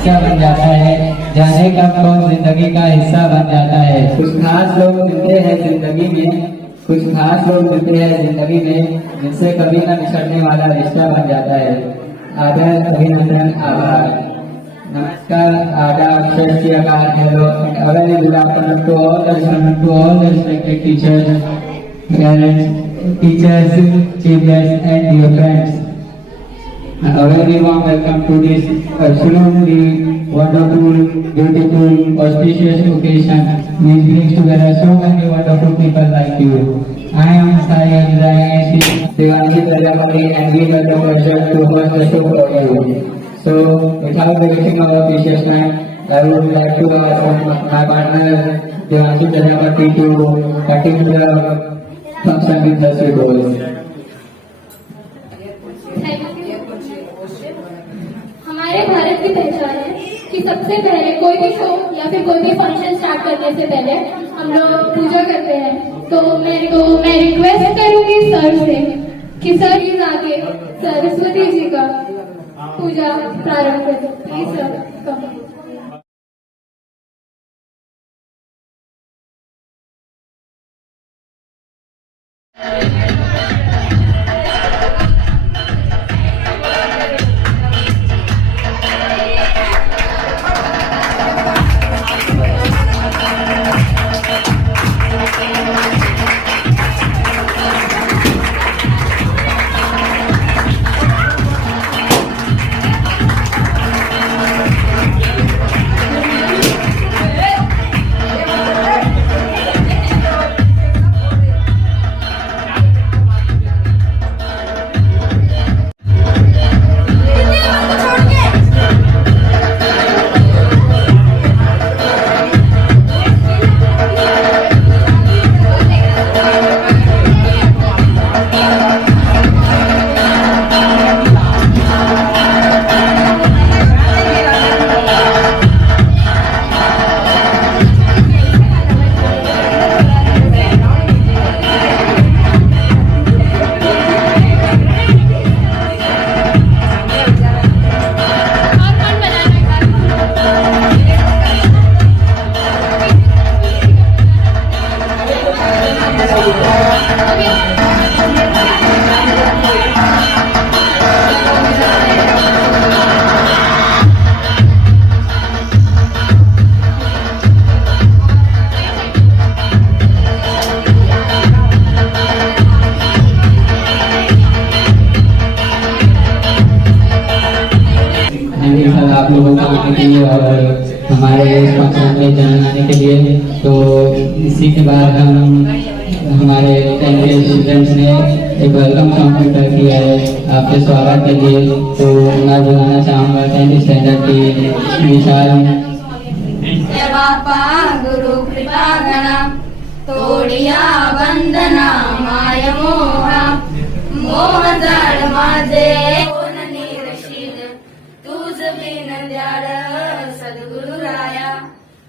हिस्सा बन जाता है, जाने का कौन जिंदगी का हिस्सा बन जाता है। कुछ खास लोग मिलते हैं जिंदगी में, कुछ खास लोग मिलते हैं जिंदगी में, जिनसे कभी न बिछड़ने वाला रिश्ता बन जाता है। आदर, अभिनंदन, आभार। नमस्कार, आदाब, सत श्री अकाल, hello, and a very good afternoon to all the listeners, to all the respected teachers, parents, teachers, chief guests, and dear friends. A very warm welcome to this absolutely wonderful, beautiful, auspicious occasion which brings together so many wonderful people like you. I am Sai Devanshi Prajapati, and we have the pleasure to host the show for you. So, without wasting our precious time, I would like to ask my partner Devanshi Prajapati to continue the function with the sweet. हमारे भारत की पहचान है कि सबसे पहले कोई भी show या फिर कोई भी फंक्शन स्टार्ट करने से पहले हम लोग पूजा करते हैं। तो मैं रिक्वेस्ट करूंगी सर से कि सर प्लीज आके सरस्वती जी का पूजा प्रारंभ करें। प्लीज सर कम। आप लोगों को आने के लिए और हमारे इस फंक्शन में जाने के लिए। तो इसी के बाद हम हमारे 10 के स्टूडेंट्स ने एक वेलकम सॉन्ग प्रिपेयर किया है आपके स्वागत के लिए। तो मैं बुलाना चाहूँगा 10th स्टैंडर्ड की विशाल। बापा गुरु कृपा गणा तोडिया वंदना माय मोहा मोह जाड माझे सद्गुरु राया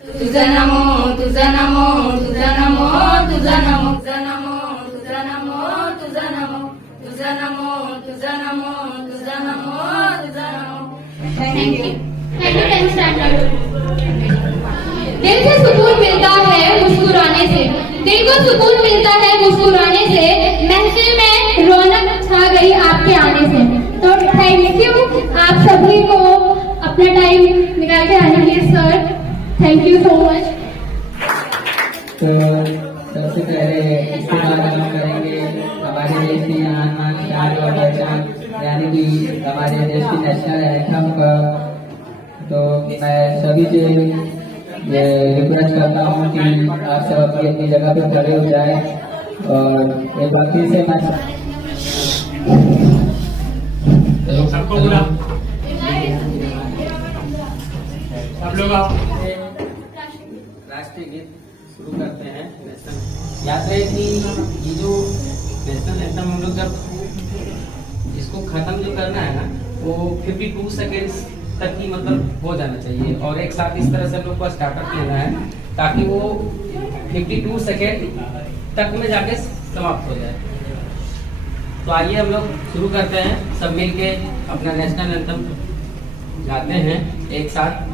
तुझा नमो तुझा नमो तुझा नमो तुझा नमो तुझा नमो तुझा नमो तुझा नमो तुझा नमो तुझा नमो तुझा नमो तुझा नमो। Thank you 10th standard. दिल से सुकून मिलता है मुस्कुराने से, दिल को सुकून मिलता है मुस्कुराने से, महफिल में रौनक छा गई आपके आने से। तो थैंक यू आप सभी को अपना टाइम निकाल के आने के लिए sir, thank you so much. तो सबसे पहले इसके बाद हम करेंगे हमारे देश की आन शान और पहचान, यानी कि हमारे देश की नेशनल एंथम का। तो मैं सभी से ये रिक्वेस्ट करता हूँ कि आप सब अपनी अपनी जगह पे खड़े हो जाए और एक बार फिर से मैं सब लोग राष्ट्रीय गीत शुरू करते हैं। नेशनल याद रहे कि ये जो नेशनल एंथम हम लोग जब इसको खत्म जो करना है ना, वो 52 सेकेंड्स तक ही मतलब हो जाना चाहिए और एक साथ इस तरह से हम लोग को स्टार्टअप लेना है ताकि वो 52 सेकेंड तक में जाके समाप्त हो जाए। तो आइए हम लोग शुरू करते हैं सब मिलके अपना नेशनल एंथम गाते हैं एक साथ।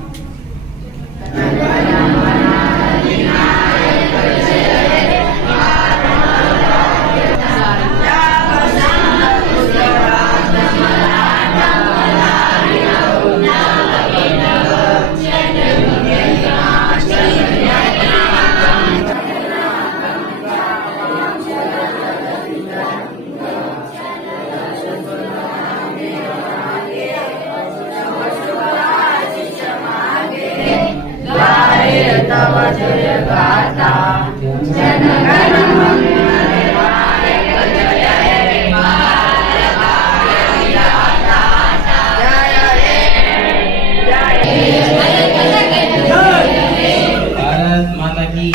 भारत माता की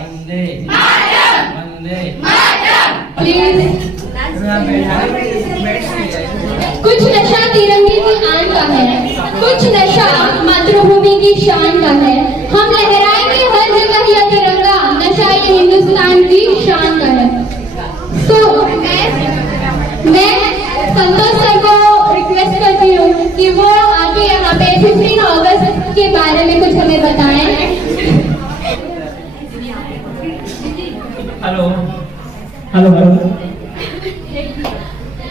वंदे वंदे। प्लीज। कुछ नशा तिरंगे की आन का है, कुछ नशा मातृभूमि की शान का है। हम लहराएंगे हर जगह यह तिरंगा, नशा ये हिंदुस्तान की शान का है। तो मैं संतोष सर को रिक्वेस्ट करती हूँ कि वो आगे यहाँ पे 15 अगस्त के बारे में कुछ हमें बताएं। हेलो हेलो हेलो,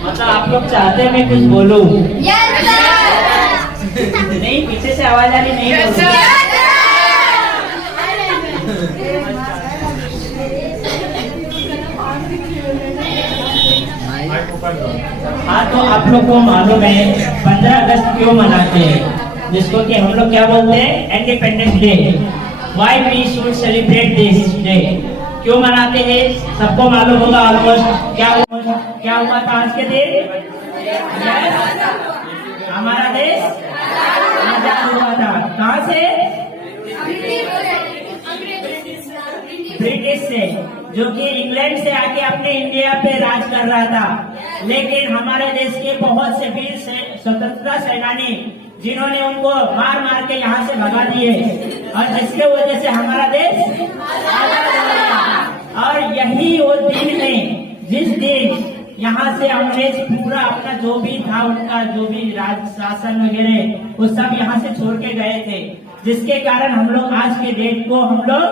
मतलब आप लोग चाहते हैं मैं कुछ बोलूं? नहीं, पीछे से आवाज आ रही नहीं बोलूं। हाँ, तो आप लोग को मालूम है 15 अगस्त क्यों मनाते हैं, जिसको कि हम लोग क्या बोलते हैं, independence day. Why we should celebrate this day? क्यों मनाते हैं सबको मालूम होगा ऑलमोस्ट। क्या हुआ था आज के दिन? हमारा देश आजाद हुआ था। कहाँ से? ब्रिटिश से, जो कि इंग्लैंड से आके अपने इंडिया पे राज कर रहा था। लेकिन हमारे देश के बहुत से वीर स्वतंत्रता सेनानी, जिन्होंने उनको मार मार के यहाँ से भगा दिए, और जिसके वजह से हमारा देश आजाद हो गया। और यही वो दिन है जिस दिन यहाँ से अंग्रेज पूरा अपना जो भी था, उनका जो भी राज शासन वगैरह, वो सब यहाँ से छोड़ के गए थे, जिसके कारण हम लोग आज के डेट को हम लोग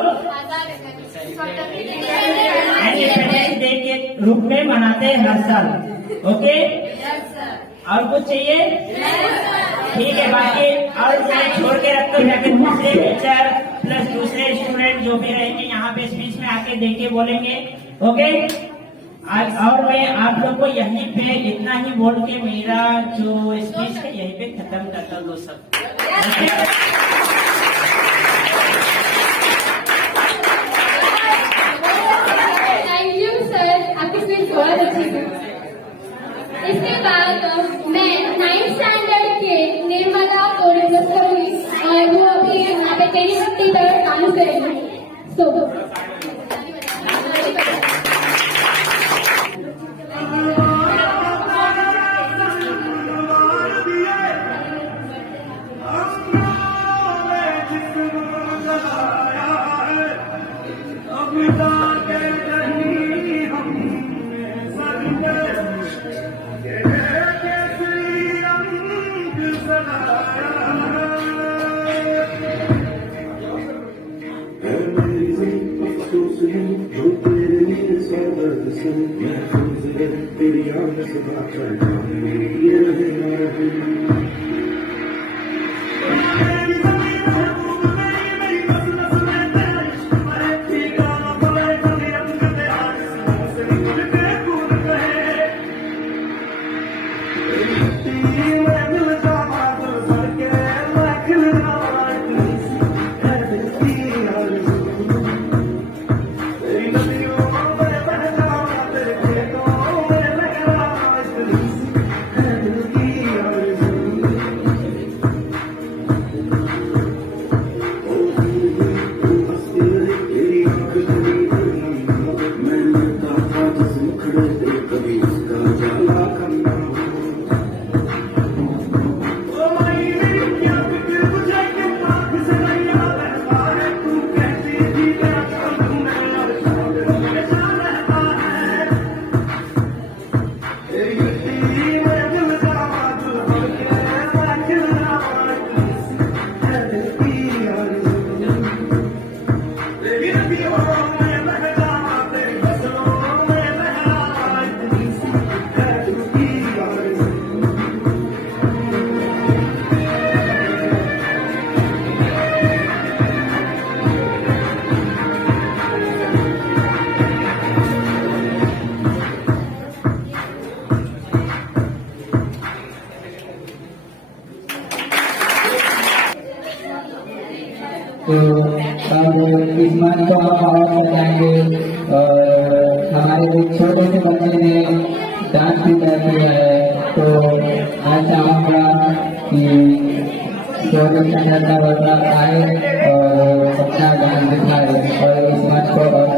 इंडिपेंडेंस डे के रूप में मनाते हैं हर साल। ओके, और कुछ चाहिए? ठीक है, बाकी और मैं छोड़ के रखता हूँ, जाके दूसरे टीचर प्लस दूसरे स्टूडेंट जो भी रहेंगे यहाँ पे स्पीच में आके देख के बोलेंगे। ओके, और मैं आप लोग को यहीं पे इतना ही बोल के मेरा जो स्पीच है यहीं पे खत्म करता हूँ दोस्तों। बहुत अच्छी थी। इसके बाद मैं 9th स्टैंडर्ड के निर्मला को रिक्वेस्ट करूंगी, और वो अभी यहाँ पे टेढ़ी मिट्टी पर काम करेंगी। Please. तो अब इस मंच को हम और सजाएंगे और हमारे एक छोटे से बच्चे ने डांस भी कर दिया है। तो मैं चाहूँगा कि छोटे स्टैंडर्ड का बच्चा आए और अपना डांस दिखाए और इस मंच को और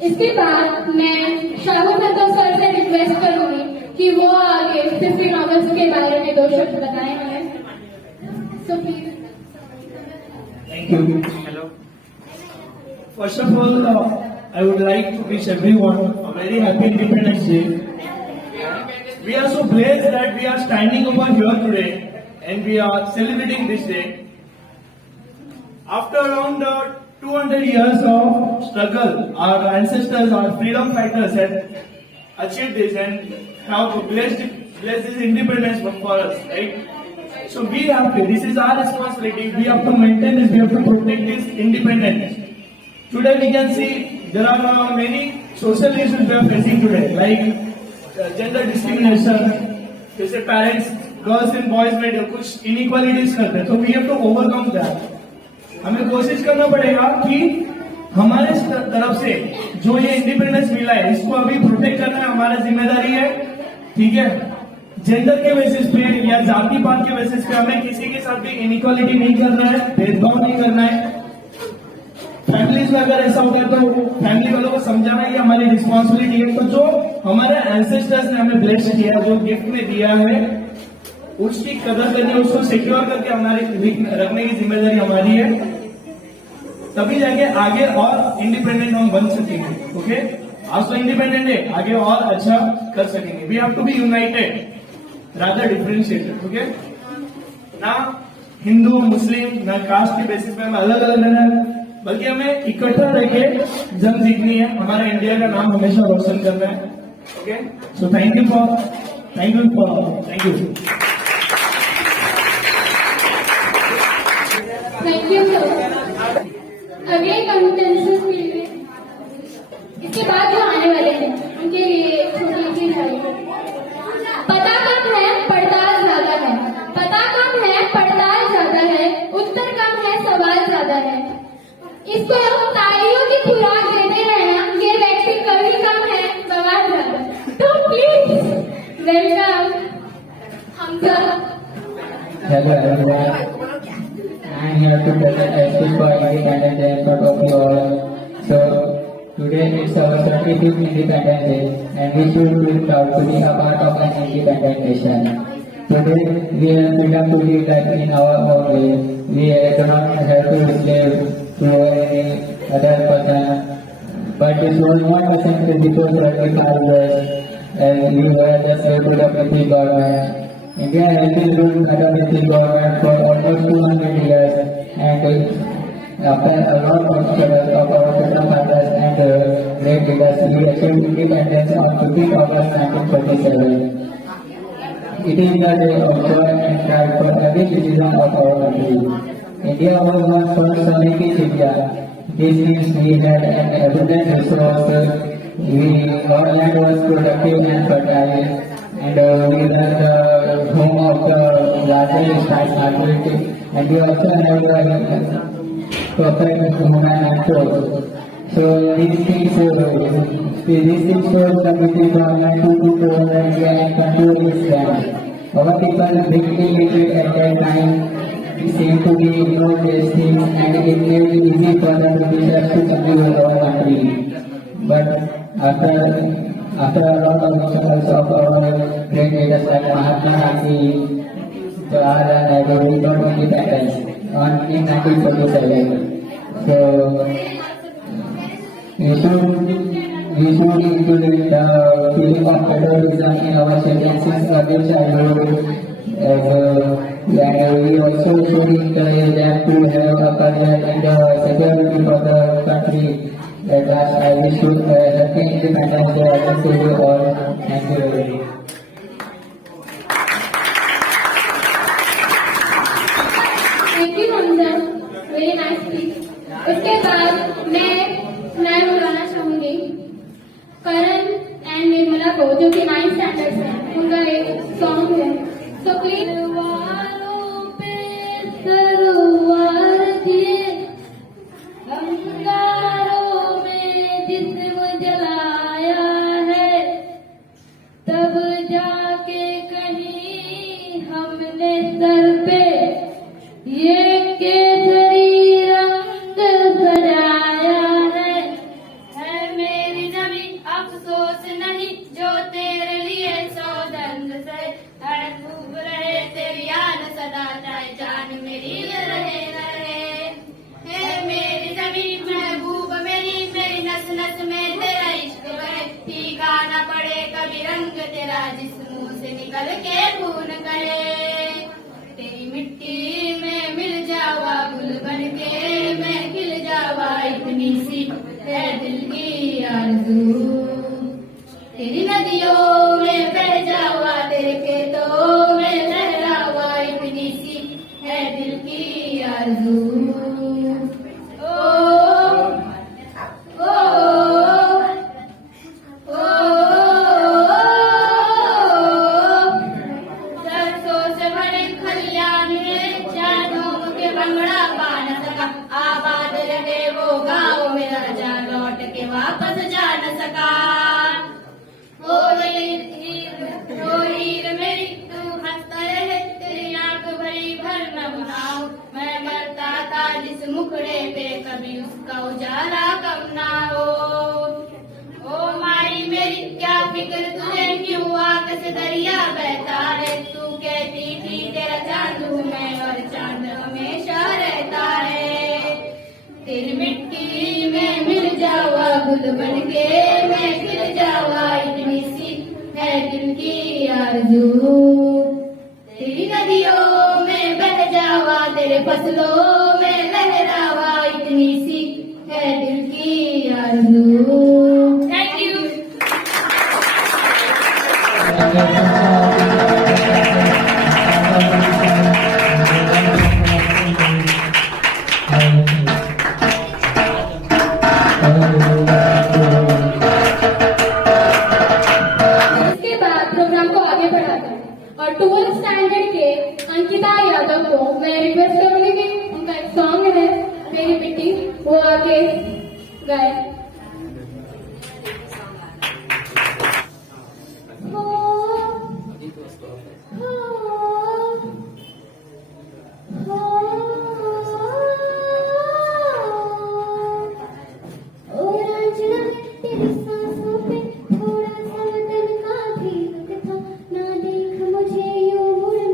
इसके बाद मैं शाहू प्रताप सर से रिक्वेस्ट करूंगी कि वो आगे 15 अगस्त के बारे में 2 शब्द बताएं हमें। So please. Thank you. Hello. First of all, I would like to wish everyone a very happy Independence Day. We are so blessed that we are standing over here today and we are celebrating this day. After around 200 years of struggle, our ancestors, our freedom fighters had achieved this and have blessed this independence for us, right? So we have to, this is our responsibility, we have to maintain this, we have to protect this independence. Today we can see there are many social issues we are facing today, like gender discrimination, जैसे parents, girls and boys में कुछ inequalities करते हैं, so we have to overcome that. हमें कोशिश करना पड़ेगा कि हमारे तरफ से जो ये इंडिपेंडेंस मिला है इसको अभी प्रोटेक्ट करना हमारा जिम्मेदारी है, ठीक है। जेंडर के बेसिस पे या जाति पात के बेसिस पे हमें किसी के साथ भी इनइक्वालिटी नहीं करना है, भेदभाव नहीं करना है। फैमिलीज में अगर ऐसा होगा तो फैमिली वालों को समझाना ये हमारी रिस्पॉन्सिबिलिटी है। तो जो हमारे एंसेस्टर्स ने हमें ब्लेस किया, जो गिफ्ट में दिया है, उसकी कदर करनी, उसको सिक्योर करके हमारे रखने की जिम्मेदारी हमारी है, तभी जाके आगे और इंडिपेंडेंट हम बन सकेंगे। ओके, आज तो इंडिपेंडेंट है, आगे और अच्छा कर सकेंगे। We have to be united rather differentiated. Okay, ना हिंदू मुस्लिम ना कास्ट के बेसिस पे हमें अलग अलग रहना है, बल्कि हमें इकट्ठा रह के जंग जीतनी है, हमारा इंडिया का नाम हमेशा रोशन करना है। Okay, so thank you. Thank you sir. अगले कंटेंसेस के लिए इसके बाद जो आने वाले हैं उनके लिए छोटी चीज है। पता कम है पड़ताल ज्यादा है, पता कम है पड़ताल ज्यादा है, उत्तर कम है सवाल ज्यादा है। इसको तालियों की खुराक देते रहना, ये व्यक्ति कभी कम है सवाल ज्यादा। तो please welcome Hamza. Hello everyone. I am here to present a speech for Independence Day in front of you all. So today it's our 35th Independence Day, and we should feel proud to be a part of an independent nation. Today we have freedom to live life in our own way. We do not have to slave to any other person. But this was not a century before 35 years, and we were just slave to the British government. India has been ruled by the British government for almost 200 years, and after a lot of struggle of our freedom fighters and great leaders, we achieved independence on 15 August 1947. It is the day of joy and pride for every citizen of our country. India was once called Soniki India. This means we had an abundant resource. Our land was productive and fertile, and we were the home of the largest spice market, and we also have a perfect human control. So these things shows the British government to control and control its land. Our people victimized at that time seemed to be ignored these things, and it made it easy for the Britishers to control our country. But after a lot of struggles of our great leaders like Mahatma Gandhi, Jawaharlal Nehru, we got independence in 1947. So we should include the feeling of patriotism in our children since early childhood. And we also should encourage them to have a career and security for the country. At last, I wish to happy Independence Day. I can say you all. Thank you very much. Thank you Hamza, very nice speech. उसके बाद मैं बुलाना चाहूंगी करण and Nirmala को, जो कि 9th standard है, उनका एक सॉन्ग है। सो प्लीज तब जाके कहीं हमने सर पे ये केसरी रंग सजाया है मेरी जमीन अफसोस नहीं जो तेरे लिए सौगंध से हर खूब रहे तेरी याद सदा चाहे जान मेरी रहे है मेरी जमीन महबूब मेरी नस नस में तेरा इश्क बहे फीका न पड़े कभी रंग तेरा जिस मुंह से निकल के खून कहे तेरी मिट्टी में मिल जावा गुल बन के मैं खिल जावा इतनी सी है दिल की आरज़ू तेरी नदियों में बह जावा तेरे खेतों में लहरावा इतनी सी है दिल की आरज़ू सरसों से भरे खलियान में जानों के बंगड़ा पा न सका आबाद रहे वो गाँव मेरा जा लौट के वापस जा न सका ओ हीर मेरी तू हंसता रहे तेरी आंख भरी भर न बनाओ मैं मरता था जिस मुखड़े पे कभी उसका उजाला कम ना हो ओ माई मेरी क्या फिक्र तुझे क्यों आग से दरिया बहता है तू कहती थी तेरा चांद हूँ मैं और चांद हमेशा रहता है तेरी मिट्टी में मिल जावा गुल बन के मैं खिल जावा इतनी सी है दिल की आरज़ू तेरी नदियों में बह जावा तेरे फसलों में लहरावा इतनी सी है दिल की आरज़ू थैंक यू इसके बाद प्रोग्राम को आगे बढ़ाते हैं और 12th स्टैंडर्ड के अंकिता यादव को मैं रिक्वेस्ट करूंगी कि उनका एक सॉन्ग है मेरी बेटी वो आके गाए। थोड़ा सा बदन का भी रुख था ना देख मुझे यूं मुड़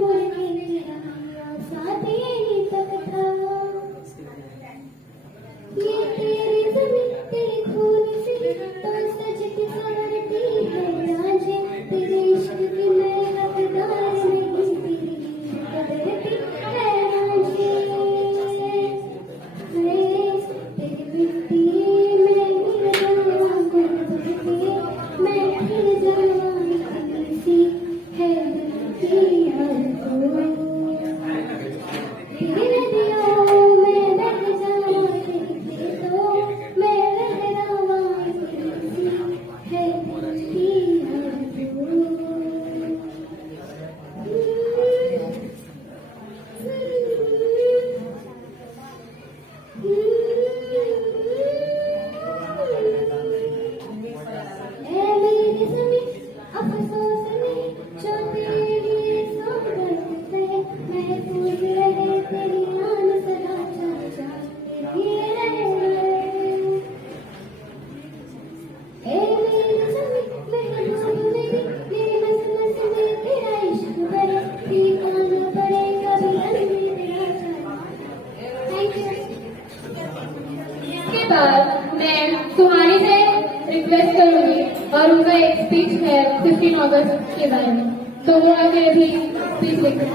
स्पीच है 15 अगस्त के बारे में, तो वो आगे अभी स्पीच लेकर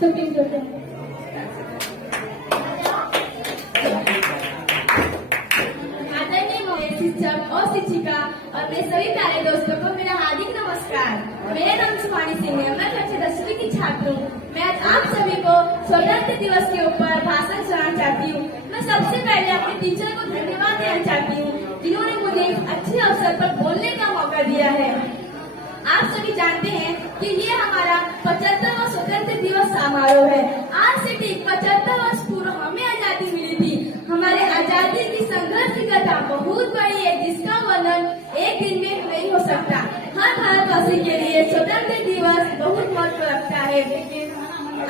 स्पीच करते हैं। आदरणीय मोहे शिक्षक और शिक्षिका और मेरे सभी प्यारे दोस्तों को मेरा हार्दिक नमस्कार। मेरा नाम सुहानी सिंह है, मैं कक्षा 10वीं की छात्र हूँ। मैं आज आप सभी को स्वतंत्रता दिवस के ऊपर भाषण सुनाना चाहती हूँ। मैं सबसे पहले अपने टीचर को धन्यवाद देना चाहती हूँ जिन्होंने मुझे एक अच्छे अवसर पर बोलने का मौका दिया है। आप सभी जानते हैं कि ये हमारा 75वां स्वतंत्रता दिवस समारोह है। आज से ठीक 75 वर्ष पूर्व हमें आजादी मिली थी। हमारे आजादी की संघर्ष की कथा बहुत बड़ी है जिसका वर्णन एक दिन में नहीं हो सकता। हर भारतवासी के लिए स्वतंत्रता दिवस बहुत महत्व रखता है।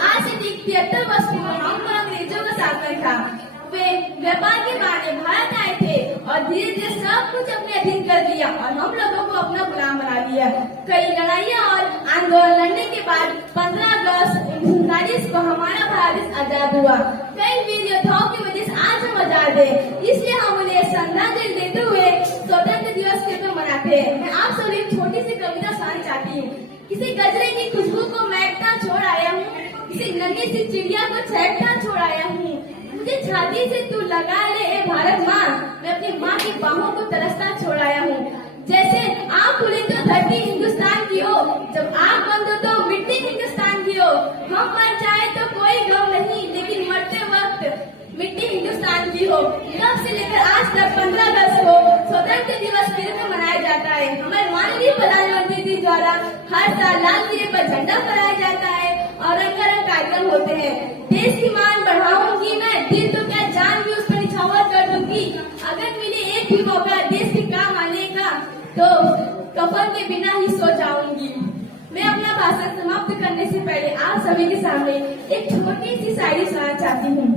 आज से ठीक 73 वर्ष पूर्व हम पर अंग्रेजों का शासन था। वे व्यापार के बहाने भारत आए थे और धीरे धीरे सब कुछ अपने अधीन कर दिया और हम लोगों को अपना गुलाम बना दिया। कई लड़ाइयाँ और आंदोलन लड़ने के बाद 15 अगस्त 1947 को हमारा भारत आजाद हुआ। कई वीर योद्धाओं की वजह से आज हम आजाद है, इसलिए हम उन्हें श्रद्धांजलि देते हुए स्वतंत्रता दिवस के रूप में मनाते हैं। मैं आप सभी एक छोटी सी कविता सुनाना चाहती हूँ। किसी गजरे की खुशबू को महकता छोड़ आया हूँ, किसी नन्ही सी चिड़िया को चहकता छोड़ आया हूँ। मुझे छाती से तू लगा ले ए भारत माँ, मैं अपनी माँ की बाहों को तरसता छोड़ आया हूँ। जैसे आप खुले तो धरती हिंदुस्तान की हो, जब आप बंद हो तो मिट्टी हिंदुस्तान की हो। हम मर जाए तो कोई गम नहीं, लेकिन मरते वक्त मिट्टी हिंदुस्तान की हो। तब से लेकर आज तक 15 अगस्त को स्वतंत्रता दिवस के रूप में मनाया जाता है। हमारे माननीय प्रधानमंत्री जी द्वारा हर साल लाल किले पर झंडा फहराया जाता है और रंगारंग कार्यक्रम होते हैं। देश की मान बढ़ाऊंगी मैं, दिल तो क्या जान भी उस पर निछावर कर दूंगी। अगर मिले एक भी मौका देश के काम आने का तो कफन के बिना ही सो जाऊंगी। मैं अपना भाषण समाप्त करने से पहले आप सभी के सामने एक छोटी सी शायरी सुनाना चाहती हूँ।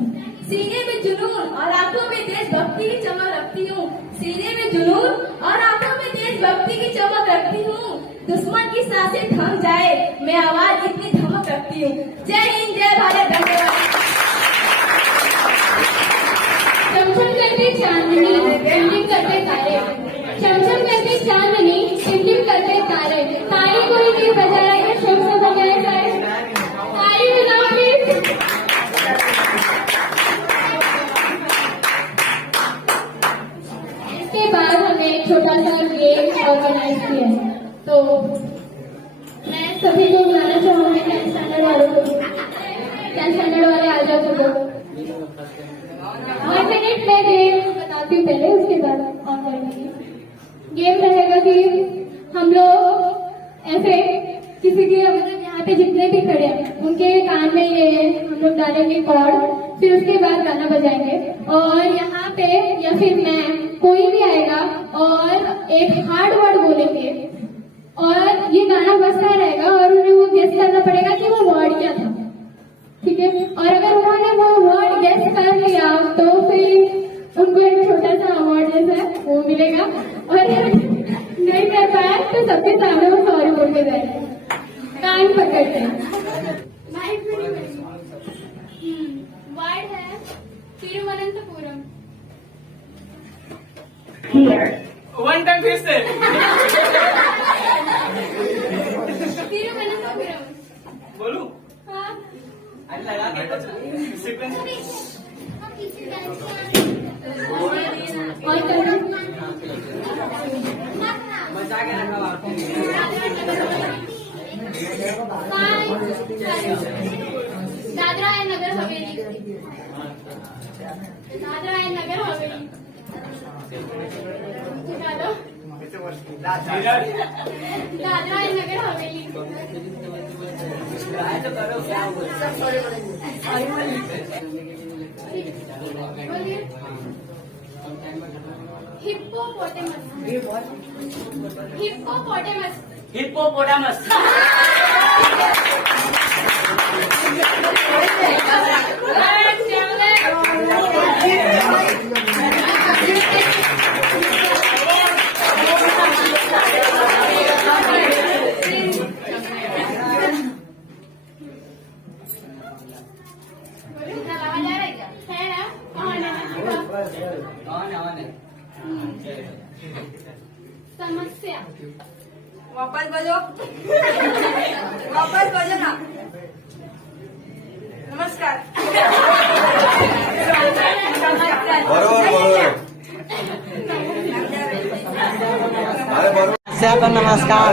सीने में जुनून और आंखों में देशभक्ति की चमक रखती हूँ। सीने में जुनून और आंखों में देशभक्ति की चमक रखती हूँ। दुश्मन की सांसें थम जाए, मैं आवाज इतनी धमक रखती हूँ। जय हिंद, जय भारत, धन्यवाद। चमचम करते चांदनी टिमटिम करते तारे, चमचम करते चांदनी टिमटिम करते तारे, तारे कोई नहीं बजा रहा है, शब्द हो गए सारे, तारी बजाओ प्लीज। इसके बाद हमने एक छोटा सा गेम ऑर्गेनाइज किया है, तो मैं सभी को बुलाना चाहूंगी 10th स्टैंडर्ड वालों को। 10th स्टैंडर्ड वाले आ जाओ सबको। 1 मिनट में गेम बताती हूँ पहले, उसके बाद ऑन करेंगे। गेम रहेगा कि हम लोग ऐसे किसी के मतलब यहाँ पे जितने भी खड़े हैं उनके कान में ये हम लोग डालेंगे कॉर्ड, फिर उसके बाद गाना बजाएंगे और यहाँ पे या फिर मैं कोई भी आएगा और एक हार्ड वर्ड बोलेंगे और ये गाना बजता रहेगा और उन्हें वो गेस करना पड़ेगा कि वो वर्ड क्या था, ठीक है। और अगर उन्होंने वो वर्ड गेस कर लिया तो फिर उनको एक छोटा सा अवार्ड जैसा है वो मिलेगा, और नहीं कर पाया तो सबके सामने वो सॉरी बोल के जाएंगे, कान पकड़ते हैं। वर्ड है तिरुवनंतपुरम। वन टाइम फिर से तिरुवनंतपुरम। बोलू हाँ, लगा के सीक्वेंस और करो। Dadra and Nagar Haveli, Dadra and Nagar Haveli. Dadra and Nagar Haveli. Hippopotamus. Hippopotamus. Hippopotamus. समस्या। बोलो वापस बोलो ना नमस्कार नमस्कार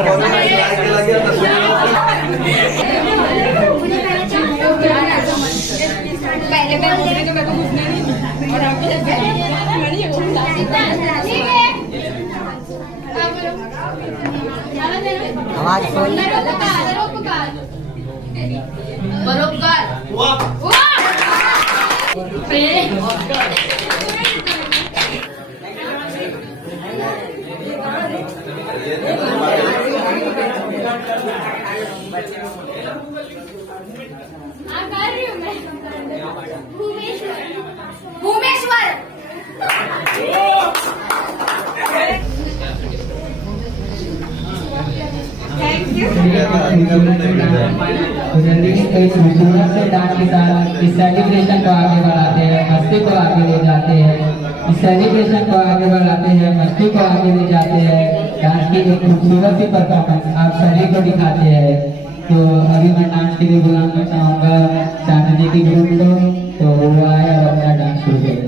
पहले मैं घूमने तो मेरे को घूमने नहीं और आपको आवाज फुल कर रही हूँ मैं भूमेश्वर थैंक यू जिंदगी कई खूबसूरत से डांस के साथ इस सेलिब्रेशन को आगे बढ़ाते हैं, मस्ती को आगे ले जाते हैं। इस सेलिब्रेशन को आगे बढ़ाते हैं, मस्ती को आगे ले जाते हैं। डांस की एक खूबसूरत सी परफॉर्मेंस आप सभी को दिखाते हैं। तो अभी मैं डांस के लिए बुलाना चाहूँगा चांदनी की ग्रुप को, तो वो आए और अपना डांस शुरू करें।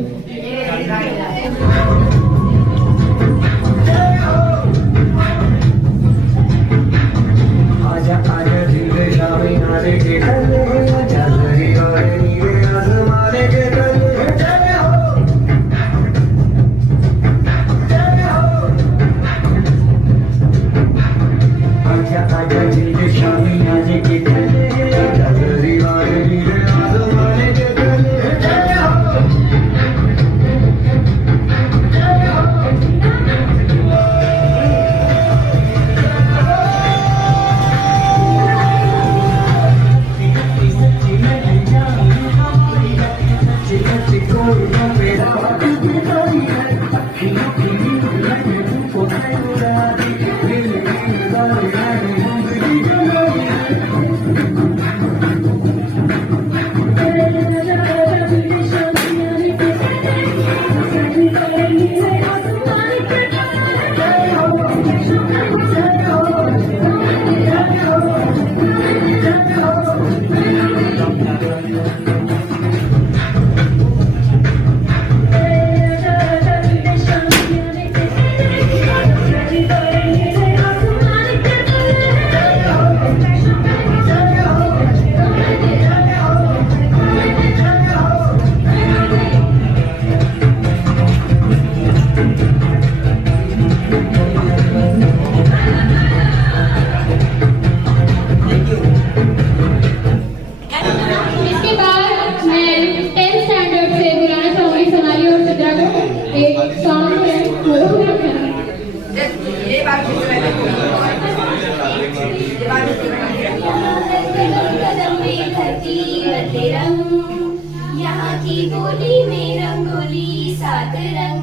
यहाँ की बोली में रंगोली सात रंग,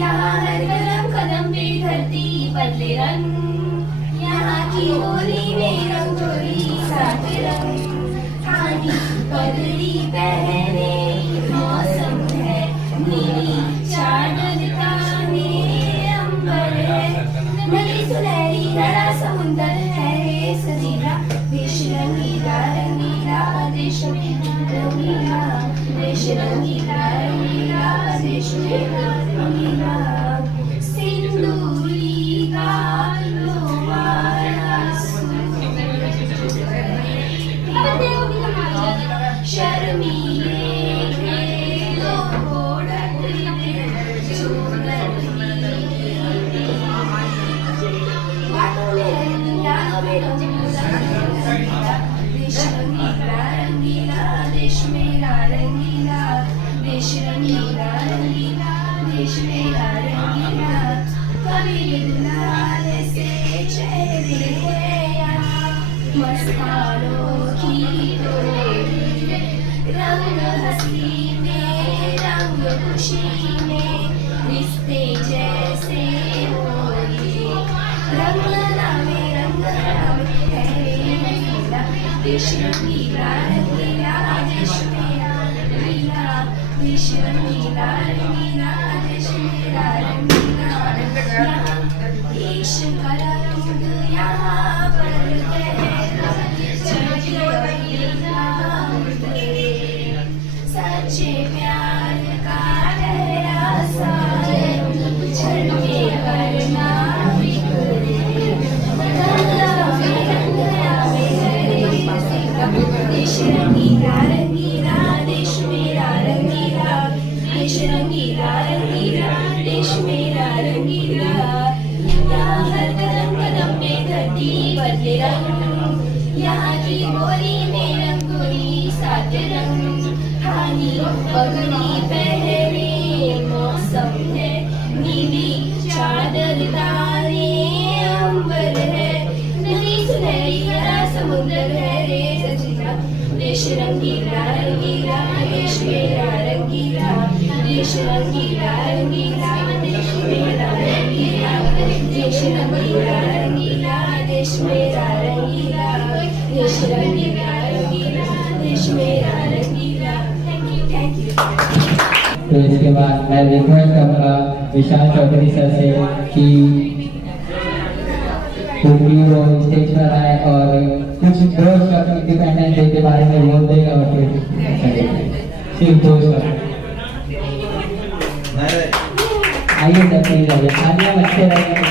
यहाँ हर कदम कदम पे धरती बदले रंग। यहाँ की बोली में रंगोली सात रंग, ठानी पगड़ी पहने मौसम है नीली चादर ताने अंबर है, नदी सुनहरी घड़ा समुंदर है सजीला देश रंगीला रंगीला देश में रंगीला देश रंगीला रंगीला देश में रंगीला सिंदूरी गालों वाला शर्मीले खेलों देश मेरा रंगीला देश रंगीला रंगीला देश मेरा रंगीला, कभी लाल से चेहरे हैं यहाँ मस्तानों की डोरी, रंग हंसी में रंग खुशी में रिश्ते जैसे होली, रंग लावे है रंगीला देश रंगीला रंगीला देश मेरा रंगीला देश रंगीला रंगीला देश मेरा रंगीला, देश का रंग यहाँ सच्चे प्यार का गहरा सार छलके वरना बिखरे देश रंगीला रंगीला देश मेरा रंगीला देश रंगीला रंगीला देश मेरा रंगीला यहाँ हर कदम कदम पे धरती बदले रंग यहाँ की बोली में रंगोली सात रंग हानी पगड़ी पहने मौसम है नीली चादर तारे अंबर है नदी सुनहरी हरा समुद्र है रे सजना देश रंगीला रंगीला देश मेरा रंगीला देश रंगीला रंगीला देश मेरा रंगीला देश रंगीला रंगीला देश मेरा रंगीला देश रंगीला रंगीला देश मेरा रंगीला थैंक यू तो इसके बाद मैं रिक्वेस्ट करूँगा विशाल चौधरी सर से कि क्योंकि वो स्टेज पर आए और कुछ दो शब्द इंडिपेंडेंस डे के बारे में बोल देगा और फिर सिर्फ दो शब्द आइए सर प्लीज आइए खालियाँ अच्छे रहेंगे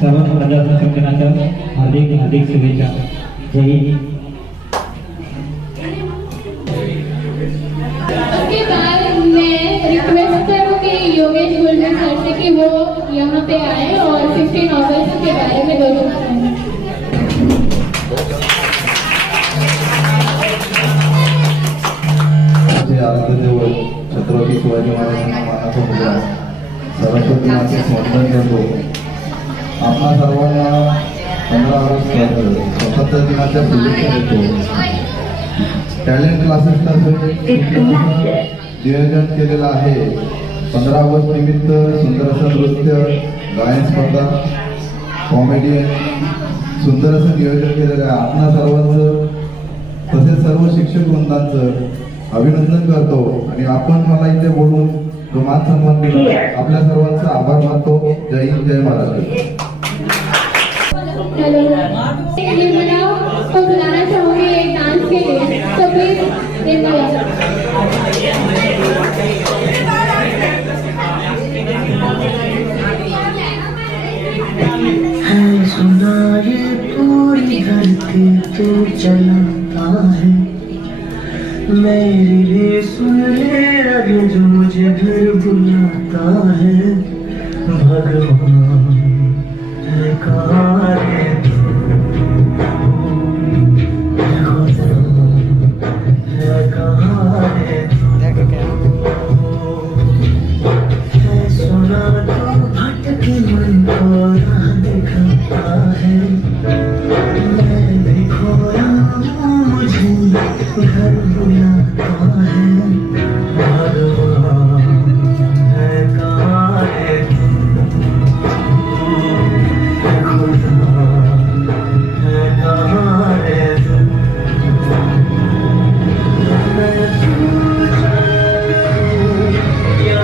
सर्व प्रजासत्ताक दिनाच्या हार्दिक हार्दिक शुभेच्छा. जय हिंद. उसके बाद मैं रिक्वेस्ट करूँगी योगेश गोल्डन सर से कि वो यहाँ पे आए और 15 अगस्त के बारे में दो बताएं. आराध्य देव छत्रपती शिवाजी महाराजांना मानाचा मुलगा सरस्वती मातेचे वंदन करतो. आपणा सर्वांना 15 ऑगस्ट स्वातंत्र्य दिनाच्या शुभेच्छा देतो. टॅलेंट क्लासेसतर्फे नियोजन केलेलं आहे. 15 ऑगस्ट निमित्त सुंदर असं नृत्य, गायन स्पर्धा, कॉमेडी सुंदर असं नियोजन केलेलं आहे. आपणा सर्वांचं तसेच सर्व शिक्षक वृंदांचं अभिनंदन करतो आणि आपण मला इथे बोलून जो मान सन्मान दिला आपल्या सर्वांचा आभार मानतो. जय हिंद जय महाराष्ट्र. हेलो निर्मला को बुलाना चाहूँगी एक डांस के लिए. तो प्लीज निर्मला. है सुना ये पूरी धरती तू चलाता है. मेरे लिए सुन ले रगे जो मुझे घर बुलाता है. भगवान है कहाँ है खुदा है कहाँ है. सुना तो भटके मन को राह दिखाता है. मैं भी खोया हूँ मुझे घर बुलाता है. भगवान है कहाँ है खुदा है कहाँ है. मैं पूछा या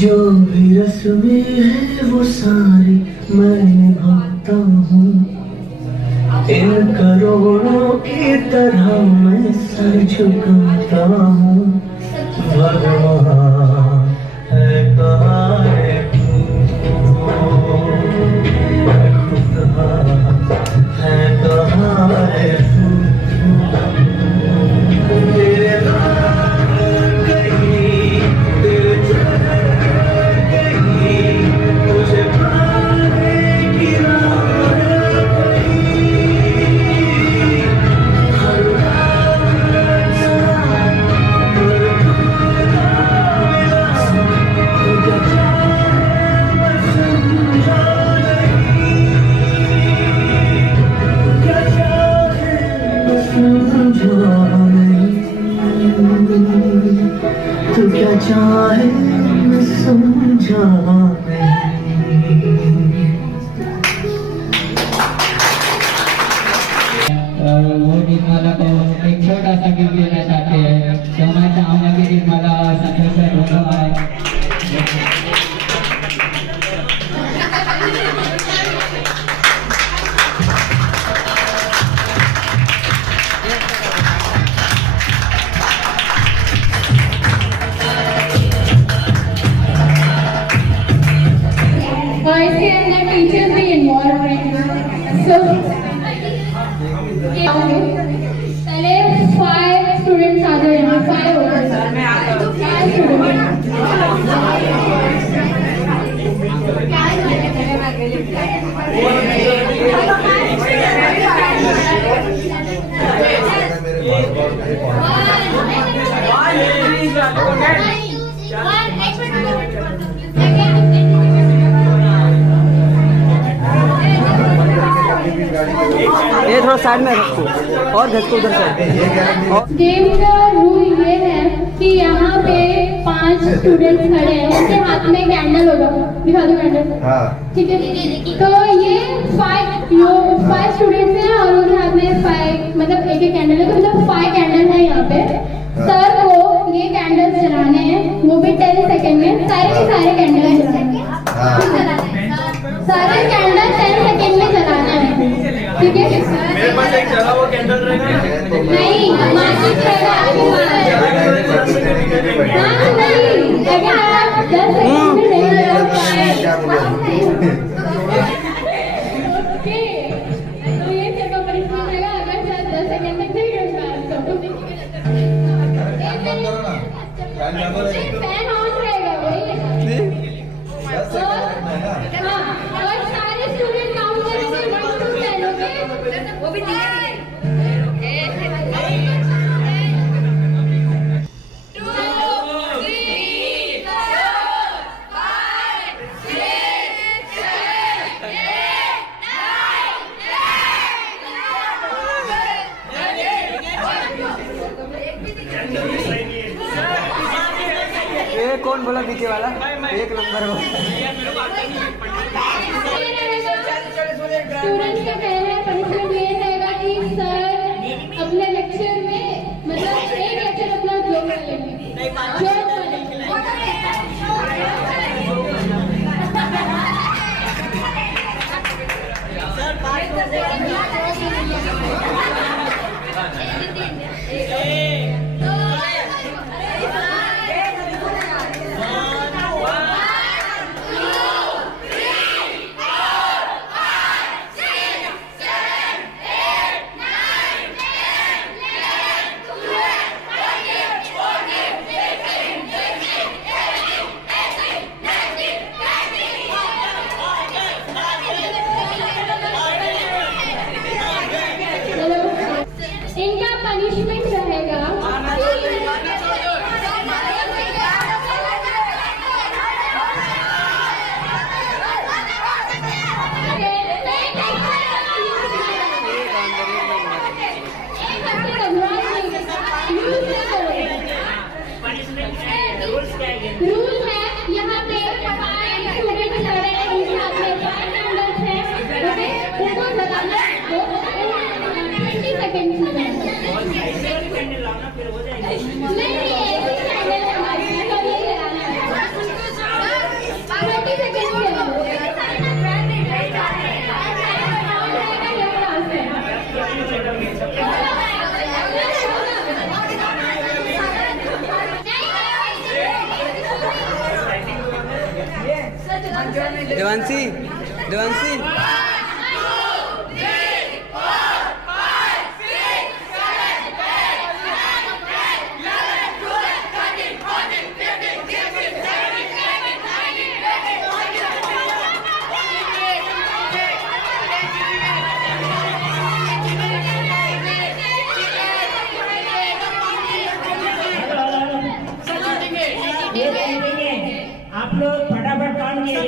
जो भी रस्में है वो सारी मैं निभाता हूँ. इन करोड़ों की तरह मैं सर झुकाता हूँ. भगवान है कहाँ है खुदा है कहाँ है. तेरे क्या चाहे मैं समझा वो निर्मला को एक छोटा सा गिफ्ट देना चाहते हैं, तो मैं चाहूँगा कि निर्मला और संतोष सर दोनों आए। और इसके अंदर टीचर्स भी इन्वॉल्व हैं। सो पहले 5 स्टूडेंट्स आ जाओ यहाँ, 5 हो ये थोड़ा साइड में रखो और घस को उधर से। गेम का रूल ये है कि यहाँ पे 5 स्टूडेंट्स खड़े हैं, उनके हाथ में कैंडल होगा, दिखा दो कैंडल। ठीक है, तो ये 5 स्टूडेंट्स हैं और उनके हाथ में 5 मतलब एक कैंडल है, तो मतलब 5 कैंडल है यहाँ पे। सर को ये कैंडल्स जलाने हैं, वो भी 10 सेकंड में, सारे के सारे कैंडल जलाने हैं, सारे कैंडल 10 सेकंड में जलाना है। ठीक है, मेरे पास एक जला हुआ कैंडल रहेगा नहीं माचिस रहेगा आपके पास। नहीं, अगर आप 10 सेकंड में नहीं लगा पाए ओके, तो ये सबका पनिशमेंट रहेगा अगर सर 10 सेकंड में नहीं कर पाए तो। फैन ऑन रहेगा भाई। और सारे स्टूडेंट काउंट करेंगे 1 to 10, ओके? वो भी ये कौन बोला बीके वाला? 1 नंबर वो। स्टूडेंट्स का पहला पनिशमेंट ये रहेगा कि सर अपने लेक्चर में मतलब एक लेक्चर अपना जोक कर लेंगे। इनका पनिशमेंट रहेगा रूल है यहाँ पे 5 स्टूडेंट खड़े हैं, उनके हाथ में 5 कैंडल्स हैं, उनको जलाना 20 सेकंड में। देवांशी देवांशी आप लोग फटाफट काम किए।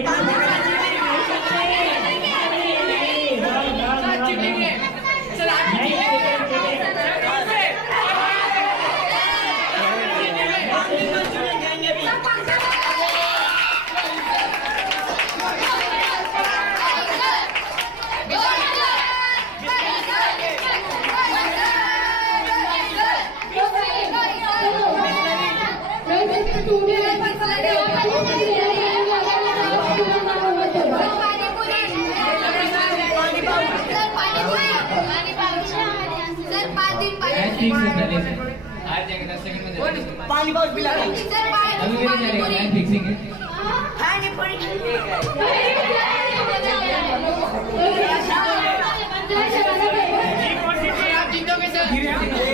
ठीक से कर लेते हैं। आज जाके 10 सेकंड में दे देंगे। पानी बहुत पिला अभी भी नहीं चलेगा, मैं फिक्सिंग है।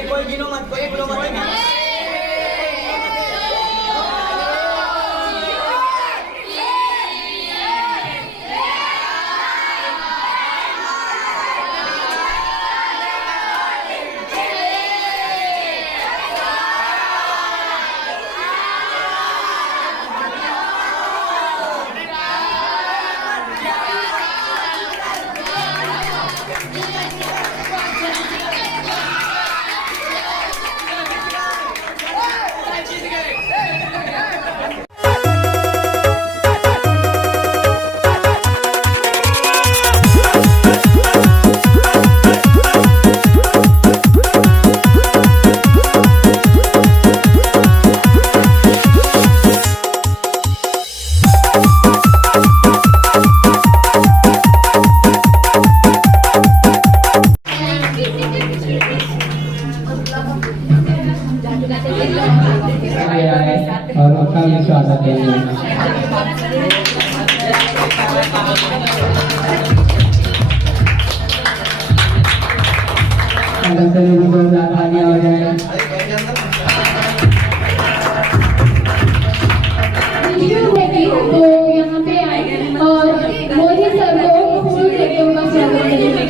कोई गिनो मत, कोई गिनो मत। और उनका भी स्वागत करेंगे। तालियां हो जाए। तो यहाँ पे आए और मोदी सर को फूल देके उनका स्वागत करेंगे।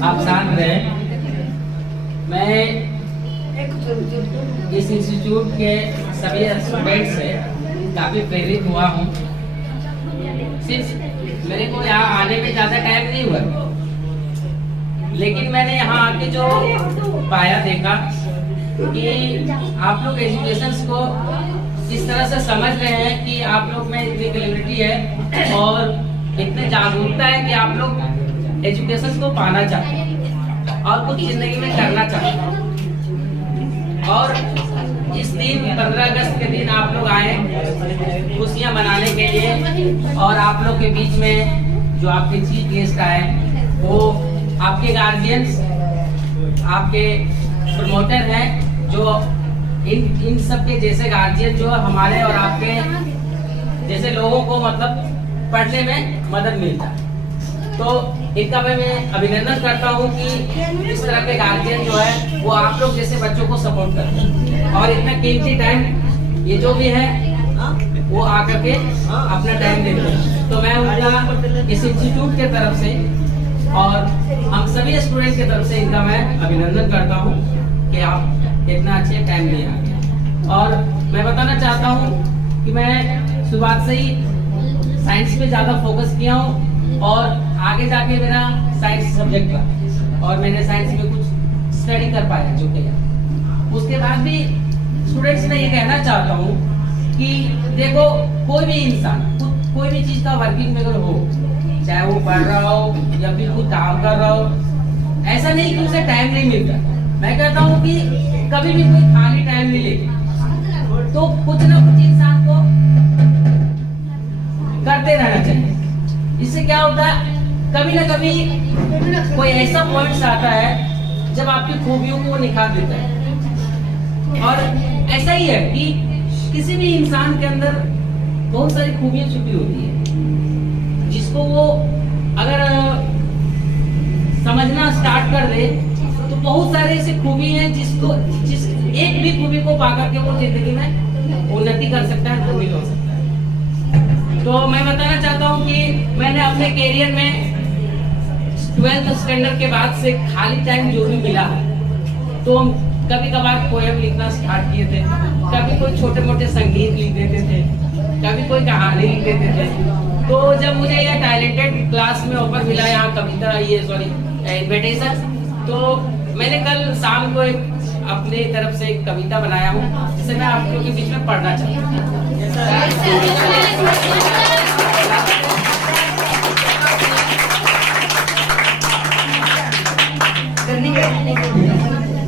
आप शांत रहें। मैं इस इंस्टीट्यूट के सभी स्टूडेंट से काफी प्रेरित हुआ हूँ। सिर्फ मेरे को यहाँ आने में ज्यादा टाइम नहीं हुआ, लेकिन मैंने यहाँ आके जो पाया देखा कि आप लोग एजुकेशन को इस तरह से समझ रहे हैं कि आप लोग में इतनी क्लेरिटी है और इतनी जागरूकता है कि आप लोग एजुकेशन को पाना चाहते हैं और कुछ जिंदगी में करना चाहते हैं। और इस दिन 15 अगस्त के दिन आप लोग आए खुशियां मनाने के लिए, और आप लोग के बीच में जो आपके चीफ गेस्ट आए वो आपके गार्जियंस, आपके प्रमोटर हैं, जो इन सब के जैसे गार्जियन जो हमारे और आपके जैसे लोगों को मतलब पढ़ने में मदद मिलता है। तो इनका मैं अभिनंदन करता हूँ कि इस तरह के गार्जियन जो है वो आप लोग जैसे बच्चों को सपोर्ट करते हैं और इतना कीमती टाइम ये जो भी है वो आकर के अपना टाइम देते हैं। तो मैं उनका इस इंस्टीट्यूट के तरफ से और हम सभी स्टूडेंट की तरफ से इनका मैं अभिनंदन करता हूँ कि आप इतना अच्छे टाइम दिया। और मैं बताना चाहता हूँ कि मैं शुरुआत से ही साइंस पे ज्यादा फोकस किया हूँ और आगे जाके मेरा साइंस सब्जेक्ट था और मैंने साइंस में कुछ स्टडी कर पाया जो किया। उसके बाद भी स्टूडेंट्स में ये कहना चाहता हूँ कि देखो, कोई भी इंसान कोई भी चीज का वर्किंग में अगर हो, चाहे वो पढ़ रहा हो या फिर कोई काम कर रहा हो, ऐसा नहीं कि उसे टाइम नहीं मिलता। मैं कहता हूँ कि कभी भी कोई खाली टाइम मिले तो कुछ ना कुछ इंसान को करते रहना चाहिए। इससे क्या होता है, कभी ना कभी कोई ऐसा पॉइंट्स आता है जब आपकी खूबियों को निखार देता है। और ऐसा ही है कि किसी भी इंसान के अंदर बहुत सारी खूबियां छुपी होती है, जिसको वो अगर समझना स्टार्ट कर दे तो बहुत सारे ऐसी खूबी हैं जिस एक भी खूबी को पाकर के वो जिंदगी में उन्नति कर सकता है, धनी हो सकता है। तो मैं बताना चाहता हूँ कि मैंने अपने कैरियर में 12th स्टैंडर्ड के बाद से खाली टाइम जो भी मिला है, तो हम कभी कभार पोएम लिखना स्टार्ट किए थे, कभी कोई छोटे मोटे संगीत लिख देते थे, कभी कोई कहानी लिख देते थे। तो जब मुझे यह टैलेंटेड क्लास में ऑफर मिला यहाँ कविता इन्विटेशन, तो मैंने कल शाम को अपने तरफ से एक कविता बनाया हूँ, जिसे मैं आप लोगों के बीच में पढ़ना चाहता हूँ।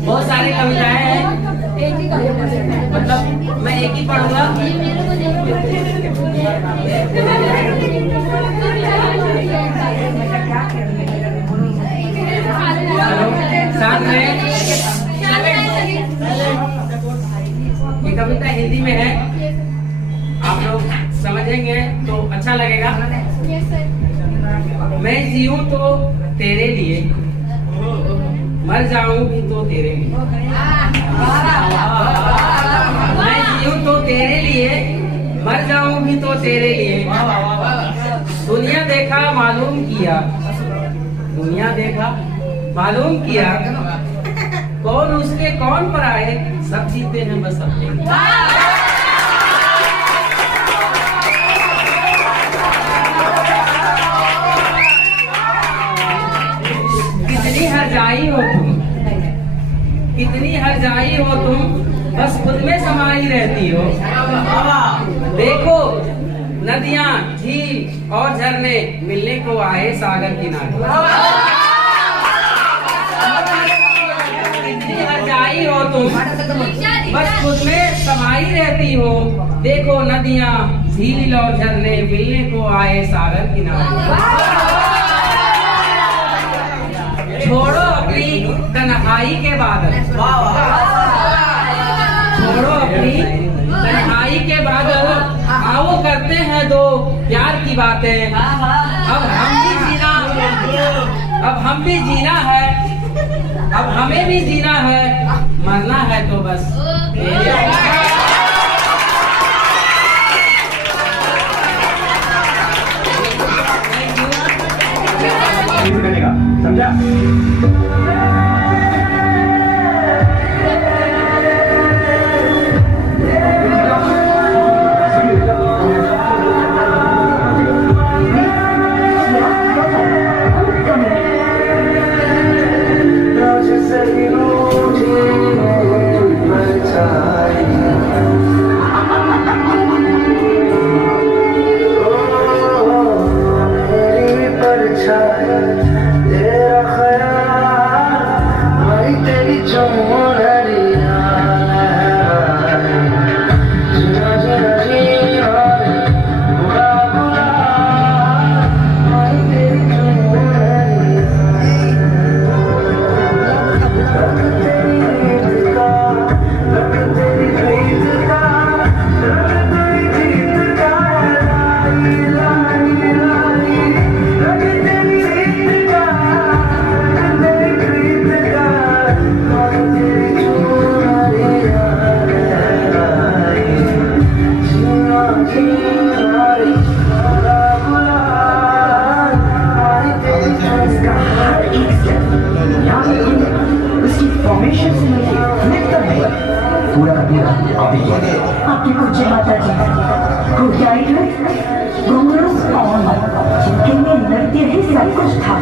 बहुत सारी कविताएं हैं, मतलब मैं एक ही पढ़ूंगा। साथ में ये कविता हिंदी में है, आप लोग समझेंगे तो अच्छा लगेगा। मैं जीऊं तो तेरे लिए, मर जाऊं भी तो तेरे लिए। मैं जीऊं तो तेरे लिए, मर जाऊं भी तो तेरे लिए। दुनिया देखा मालूम किया, दुनिया देखा मालूम किया, कौन उसके कौन पर आए, सब जीते हैं बस अपने। कितनी हरजाई हो तुम, कितनी हरजाई हो तुम, बस खुद में समाई रहती हो। देखो नदियां, झील और झरने मिलने को आए सागर किनारे। कितनी हरजाई हो तुम, बस खुद में समाई रहती हो। देखो नदियां, झील और झरने मिलने को आए सागर किनारे। छोड़ो अपनी तन्हाई के बादल, छोड़ो अपनी तन्हाई के बादल, आओ करते हैं दो प्यार की बातें। अब हम भी जीना है, अब हमें भी जीना है, मरना है तो बस समझा? आपकी कुछ माता जी घुंघरू कौन, जिनके में नृत्य ही सब कुछ था।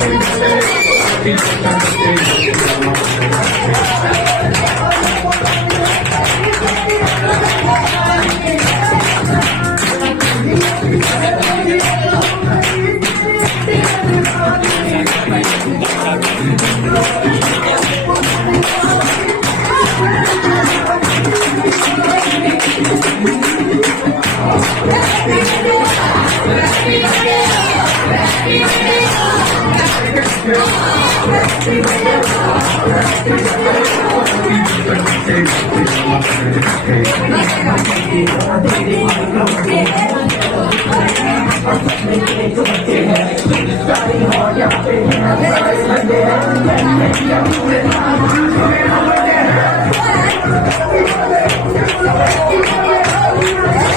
Thank you.